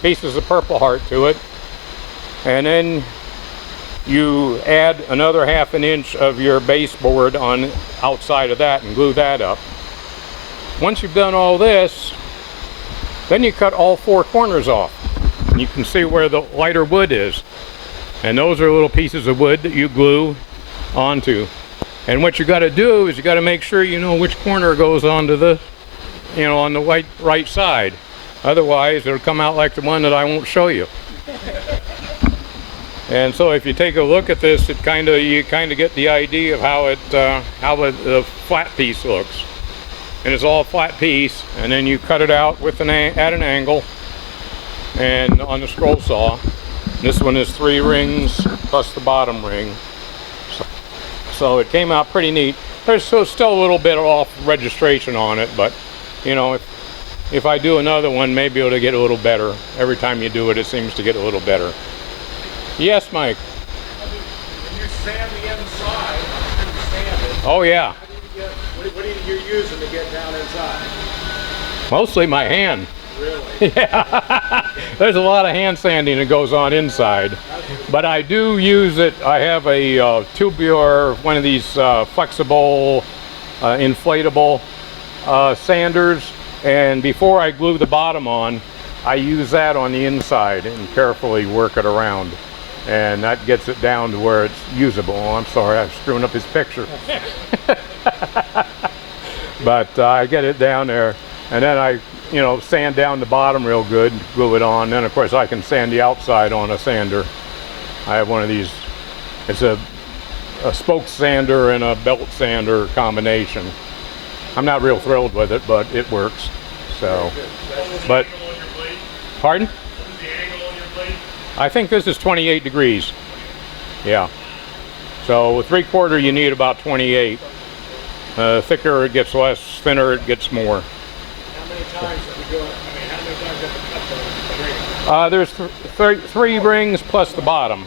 pieces of purple heart to it, and then you add another 1/2 inch of your baseboard on outside of that and glue that up. Once you've done all this, then you cut all 4 corners off. And you can see where the lighter wood is. And those are little pieces of wood that you glue onto. And what you got to do is you got to make sure you know which corner goes onto the, on the right side. Otherwise, it'll come out like the one that I won't show you. And so if you take a look at this, you kind of get the idea of how the flat piece looks. And it's all flat piece, and then you cut it out with at an angle, and on the scroll saw. This one is 3 rings plus the bottom ring. So it came out pretty neat. There's still a little bit off registration on it, but you know, if I do another one, maybe it'll get a little better. Every time you do it, it seems to get a little better. Yes, Mike? When you sand the inside, after you sand it, Oh yeah. what are you using to get down inside? Mostly my hand. Really? Yeah. There's a lot of hand sanding that goes on inside. But I do use it. I have a tubular, one of these flexible, inflatable sanders. And before I glue the bottom on, I use that on the inside and carefully work it around. And that gets it down to where it's usable. Oh, I'm sorry, I'm screwing up his picture. But I get it down there, and then I, sand down the bottom real good, glue it on. Then of course I can sand the outside on a sander. I have one of these. It's a spoke sander and a belt sander combination. I'm not real thrilled with it, but it works. So, but pardon? I think this is 28 degrees. Yeah. So with 3/4 you need about 28. Thicker it gets less, thinner it gets more. How many times have you done it? I mean, how many times have you cut the ring? There's 3 rings plus the bottom.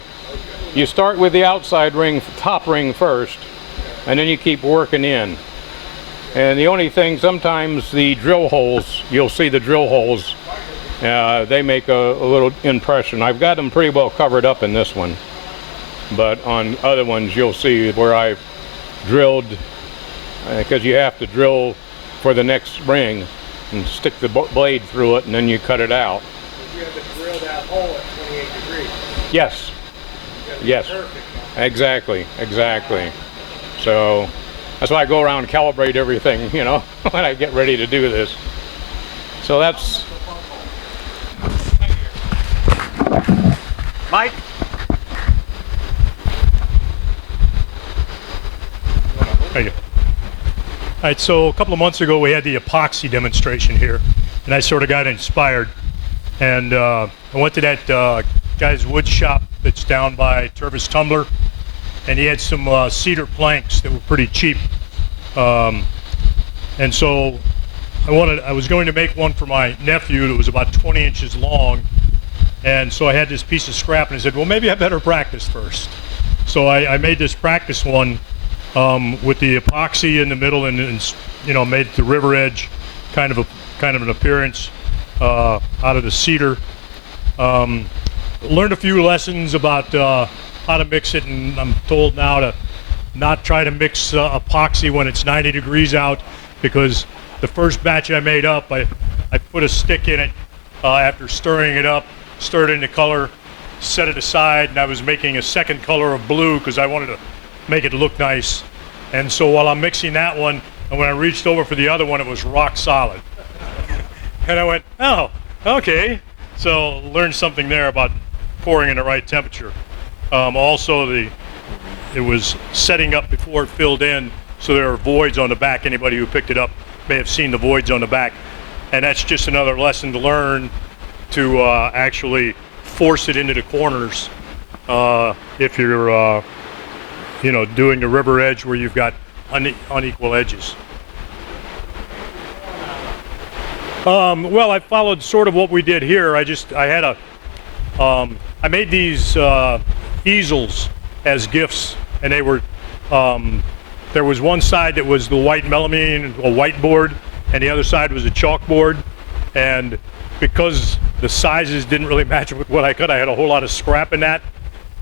You start with the outside ring, top ring first, and then you keep working in. And the only thing, sometimes the drill holes, you'll see the drill holes, they make a little impression. I've got them pretty well covered up in this one, but on other ones you'll see where I've drilled, because you have to drill for the next ring and stick the blade through it, and then you cut it out. You have to drill that hole at 28 degrees. Yes. Yes. Exactly. So that's why I go around and calibrate everything, when I get ready to do this. So that's. Mike? Thank you. All right, so a couple of months ago we had the epoxy demonstration here, and I sort of got inspired. And I went to that guy's wood shop that's down by Tervis Tumbler, and he had some cedar planks that were pretty cheap. And so I was going to make one for my nephew that was about 20 inches long. And so I had this piece of scrap, and I said, well, maybe I better practice first. So I made this practice one with the epoxy in the middle, and made the river edge kind of an appearance out of the cedar. Learned a few lessons about how to mix it, and I'm told now to not try to mix epoxy when it's 90 degrees out, because the first batch I made up, I put a stick in it after stirring it up, stirred into color, set it aside, and I was making a second color of blue because I wanted to make it look nice. And so while I'm mixing that one, and when I reached over for the other one, it was rock solid. And I went, oh, okay. So learned something there about pouring in the right temperature. Also, it was setting up before it filled in, so there are voids on the back. Anybody who picked it up may have seen the voids on the back. And that's just another lesson to learn, to actually force it into the corners if you're doing the river edge where you've got unequal edges. Well, I followed sort of what we did here. I made these easels as gifts, and they were, there was one side that was the white melamine, a whiteboard, and the other side was a chalkboard. And because the sizes didn't really match with what I cut, I had a whole lot of scrap in that.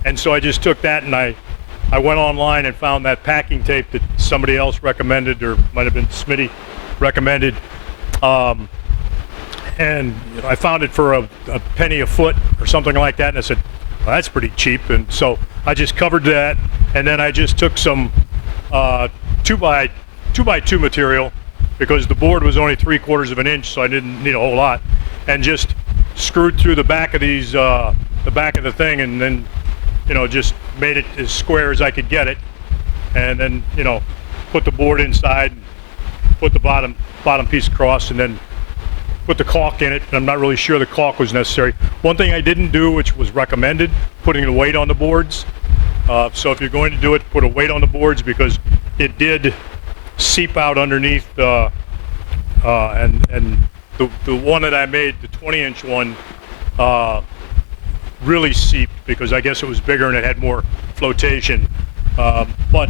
And so I just took that, and I went online and found that packing tape that somebody else recommended, or might have been Smitty recommended. And I found it for a penny a foot or something like that, and I said, well, that's pretty cheap. And so I just covered that, and then I just took some 2x2 material, because the board was only 3/4 of an inch, so I didn't need a whole lot, and just screwed through the back of these, the back of the thing, and then just made it as square as I could get it, and then put the board inside, and put the bottom piece across, and then put the caulk in it. I'm not really sure the caulk was necessary. One thing I didn't do, which was recommended, putting the weight on the boards. So if you're going to do it, put a weight on the boards, because it did seep out underneath. And the one that I made, the 20-inch one, really seeped because I guess it was bigger and it had more flotation. But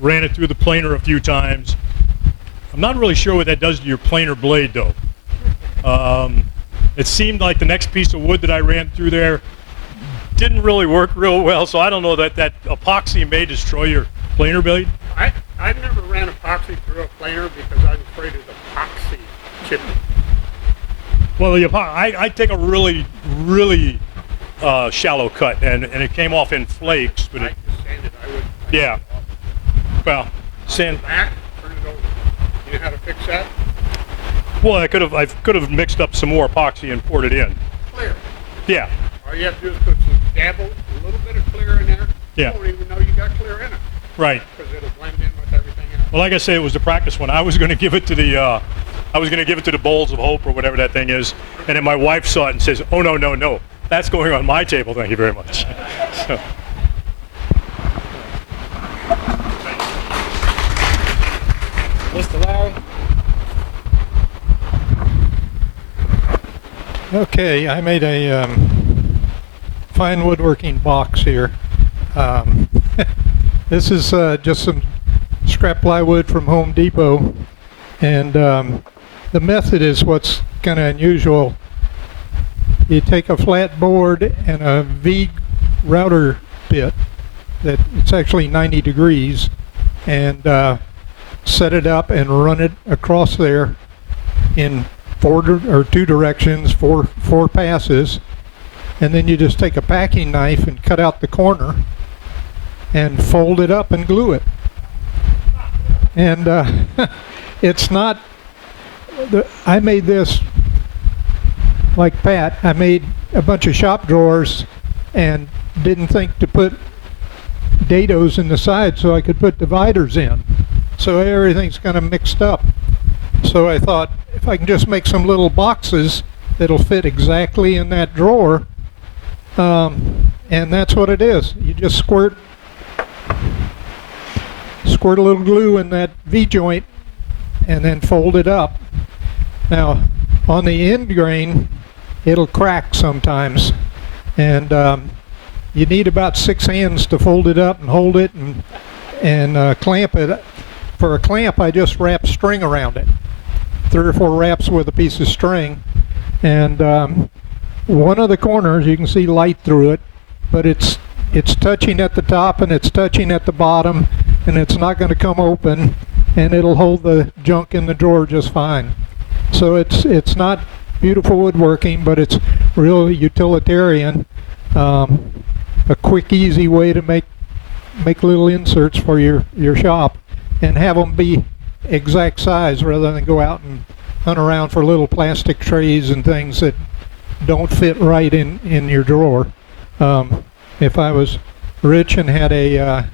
ran it through the planer a few times. I'm not really sure what that does to your planer blade, though. It seemed like the next piece of wood that I ran through there didn't really work real well, so I don't know that epoxy may destroy your planer blade. I never ran epoxy through a planer because I was afraid of the epoxy chipping. Well, I take a really, really shallow cut, and it came off in flakes. But I just sanded. yeah. Well, sand. Back, turn it over. You know how to fix that? Well, I could have mixed up some more epoxy and poured it in. Clear. Yeah. All you have to do is put some dabble, a little bit of clear in there. Yeah. You won't even know you got clear in it. Right. Because it'll blend in with everything else. Well, like I say, it was the practice one. I was going to give it to the Bowls of Hope or whatever that thing is, and then my wife saw it and says, "Oh no, that's going on my table. Thank you very much." So. Mr. Larry? Okay, I made a fine woodworking box here. This is just some scrap plywood from Home Depot, and the method is what's kind of unusual. You take a flat board and a V router bit that it's actually 90 degrees, and set it up and run it across there in two directions, four passes, and then you just take a packing knife and cut out the corner and fold it up and glue it. And it's not, I made this like Pat. I made a bunch of shop drawers and didn't think to put dados in the side so I could put dividers in. So everything's kind of mixed up. So I thought, if I can just make some little boxes that'll fit exactly in that drawer, and that's what it is. You just squirt a little glue in that V-joint and then fold it up. Now, on the end grain, it'll crack sometimes, and you need about 6 hands to fold it up and hold it and clamp it. For a clamp, I just wrap string around it. 3 or 4 wraps with a piece of string, and one of the corners you can see light through it, but it's touching at the top and it's touching at the bottom, and it's not going to come open, and it'll hold the junk in the drawer just fine. So it's not beautiful woodworking, but it's real utilitarian, a quick, easy way to make little inserts for your shop and have them be exact size rather than go out and hunt around for little plastic trays and things that don't fit right in your drawer. If I was rich and had a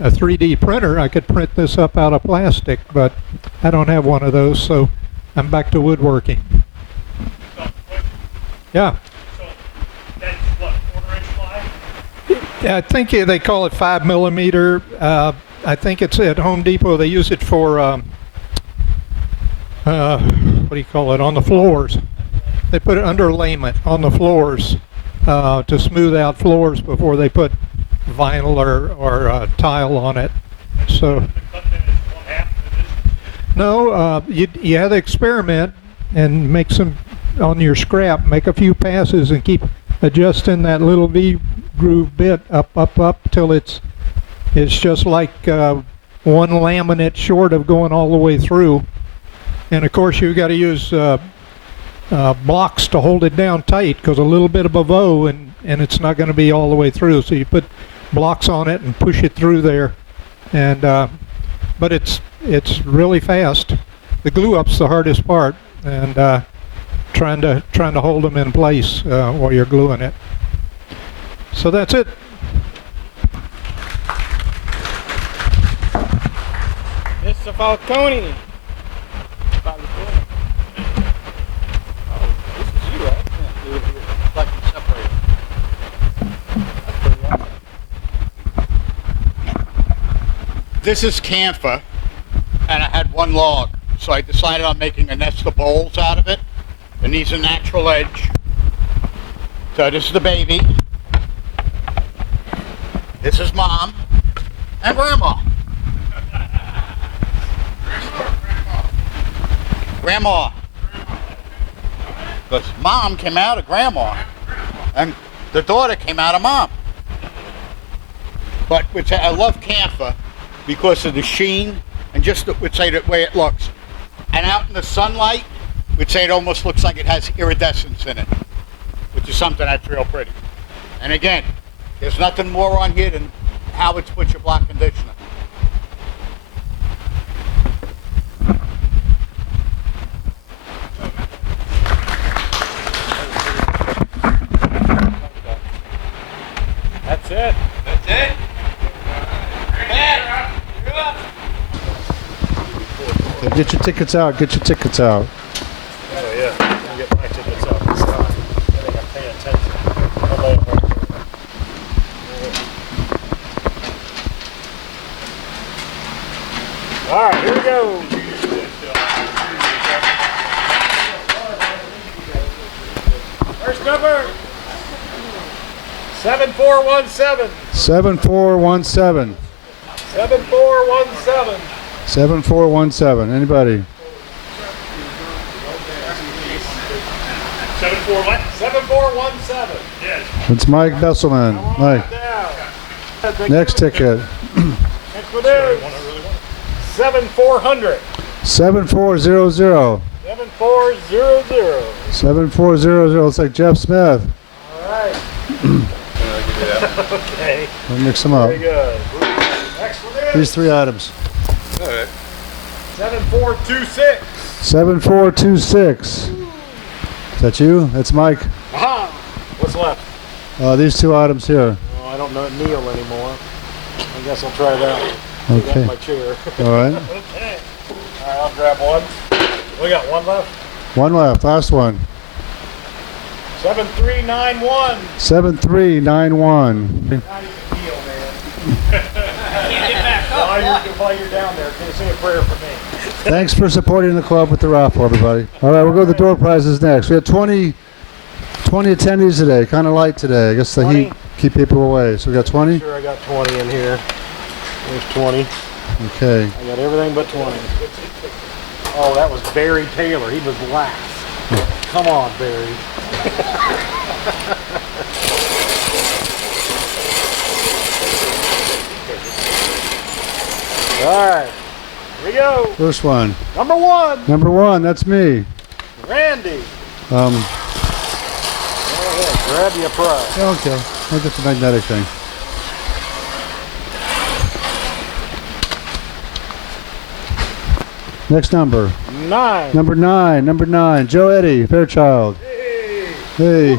3D printer, I could print this up out of plastic, but I don't have one of those, so I'm back to woodworking. Yeah. So that's what, 1/4 inch ply? I think they call it 5 millimeter. I think it's at Home Depot. They use it for what do you call it, on the floors. They put it underlayment on the floors to smooth out floors before they put vinyl or tile on it. So no, you have to experiment and make some on your scrap. Make a few passes and keep adjusting that little V groove bit up till it's just like one laminate short of going all the way through. And of course you've got to use blocks to hold it down tight, because a little bit of a bow and it's not going to be all the way through. So you put blocks on it and push it through there, and but it's really fast. The glue up's the hardest part, and trying to hold them in place while you're gluing it. So that's it. Mr. Falcone. This is camphor, and I had one log, so I decided on making a nest of bowls out of it, and these are natural edge. So this is the baby, this is mom, and grandma. Grandma. Because mom came out of grandma, and the daughter came out of mom. But which I love camphor because of the sheen and just would say the way it looks. And out in the sunlight, we'd say it almost looks like it has iridescence in it, which is something that's real pretty. And again, there's nothing more on here than Howard's Butcher Block Conditioner. That's it. That's it? Okay, get your tickets out. Get your tickets out. Oh yeah, let me get my tickets out this time. I think I'm paying attention. I'll lay 'em right there. All right, here we go. First number, 7417. 7417. 7417. 7417. Anybody? 74 what? 7417. Yes. It's Mike Besselman. Mike. Down. Next ticket. Next one is 7400. 7400. 7400. 7400. Looks like Jeff Smith. All right. Okay. We'll mix them up. Very good. Next one is These three items. 7426. 7426. Is that you? That's Mike. Aha! What's left? These two items here. Oh, I don't know Neil anymore. I guess I'll try that. Okay. That's my chair. All right. Okay. All right, I'll grab one. We got one left. One left. Last one. 7391. 7391. Not even Neil, man. While you're down there, can you say a prayer for me? Thanks for supporting the club with the raffle, everybody. All right, we'll go to the door prizes next. We had 20 attendees today. Kind of light today. I guess the 20? heat keep people away. So we got 20? Sure, I got 20 in here. There's 20. Okay. I got everything but 20. Oh, that was Barry Taylor. He was last. Come on, Barry. All right, here we go. First one. Number one, Number one, that's me. Randy. Go ahead, grab your prize. Okay. I'll get the magnetic thing. Next number. 9. Number nine. Joe Eddie, Fairchild. Hey.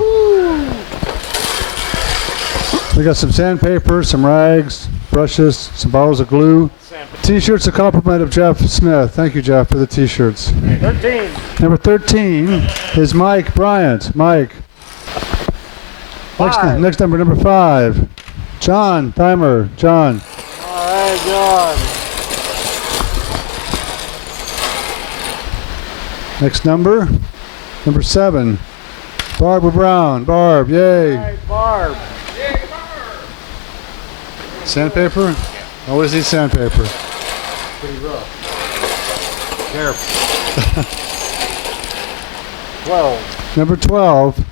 We got some sandpaper, some rags, brushes, some bottles of glue. T-shirts a compliment of Jeff Smith. Thank you, Jeff, for the T-shirts. 13. Number 13 is Mike Bryant. Mike. Next number, number 5. John Timer. John. All right, John. Next number 7. Barbara Brown. Barb, yay. All right, Barb. Sandpaper? Always need sandpaper. Pretty rough. Careful. 12. Number 12,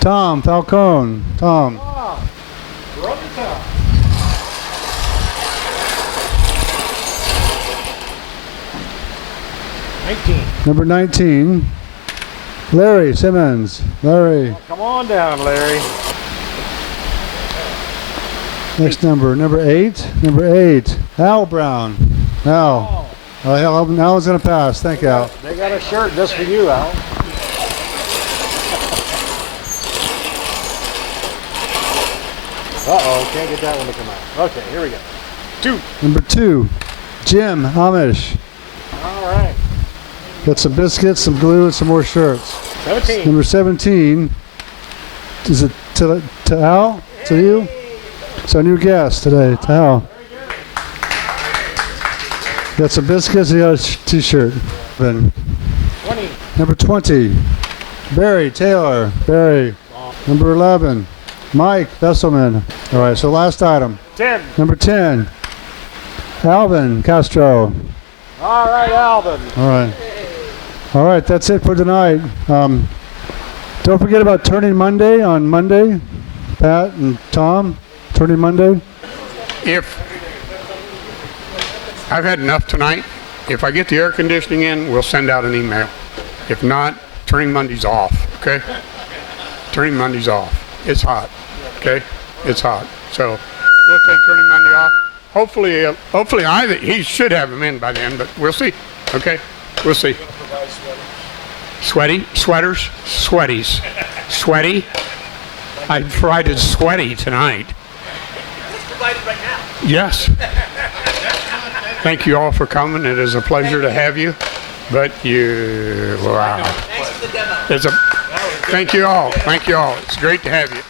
Tom Falcone. Tom. Ah, brother Tom. Number 19, Larry Simmons. Larry. Come on down, Larry. Next number 8. Number 8, Al Brown. Al. Al's going to pass. Thank you, Al. They got a shirt just for you, Al. Uh-oh, can't get that one to come out. Okay, here we go. 2. Number 2, Jim Amish. All right. Got some biscuits, some glue, and some more shirts. 17. Number 17, is it to Al? To you? It's our new guest today, to Al. Got some biscuits, and you got a t-shirt. Then 20. number 20, Barry Taylor. Barry. Number 11, Mike Besselman. All right, so last item. 10. Number 10, Alvin Castro. All right, Alvin. All right. All right, that's it for tonight. Don't forget about Turning Monday on Monday. Pat and Tom, Turning Monday. If I've had enough tonight, if I get the air conditioning in, we'll send out an email. If not, Turning Monday's off, okay? Turning Monday's off. It's hot, okay? It's hot. So we'll take Turning Monday off. Hopefully he should have him in by then, but we'll see, okay? We'll see. Sweaty, sweaters, sweaties. Sweaty. I provided sweaty tonight. Provided right now. Yes. Thank you all for coming. It is a pleasure to have you. But wow. Thanks for the demo. Thank you all. Thank you all. It's great to have you.